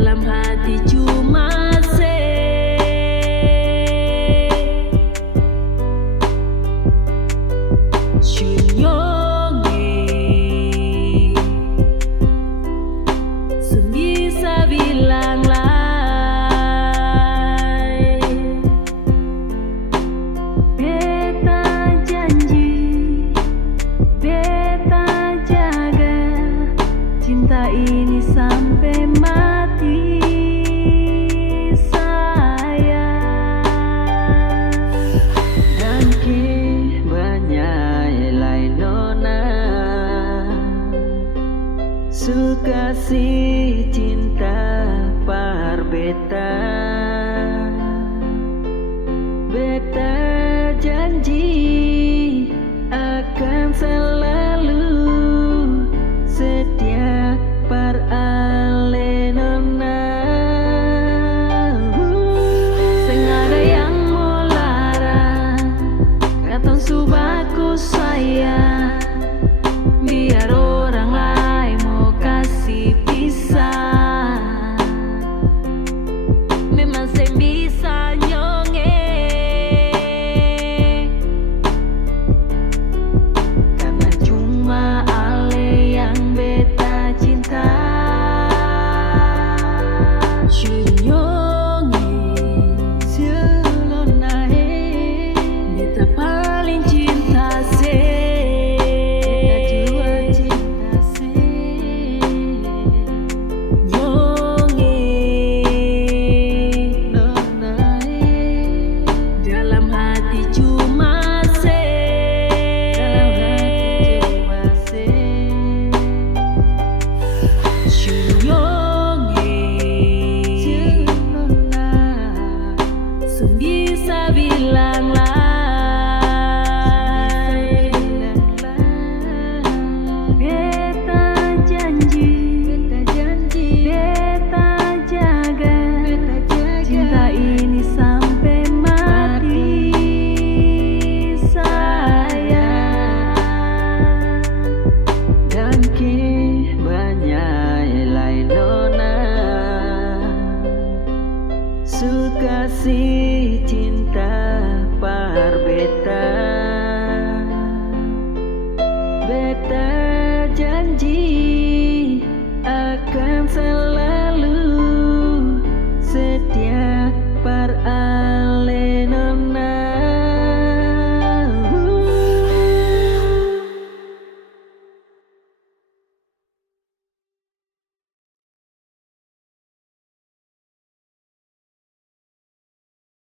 dalam hati cuma bisa bilang lai beta janji, beta jaga cinta ini sampai mati sayang. Dan ke banyak lain nona suka si cinta par beta, beta janji akan selalu setia par ale nona. Sing ada yang mau larang katong subaku sayang, biar orang lain mau kasih pisah. Memang saya bisa nyonge karena cuma ale yang beta cinta. Nyonge selona beta paling cinta se. Bisa bilang lai beta janji, beta jaga cinta ini sampai mati sayang. Dan ke banyak lain nona suka si cinta par beta, beta janji akan selalu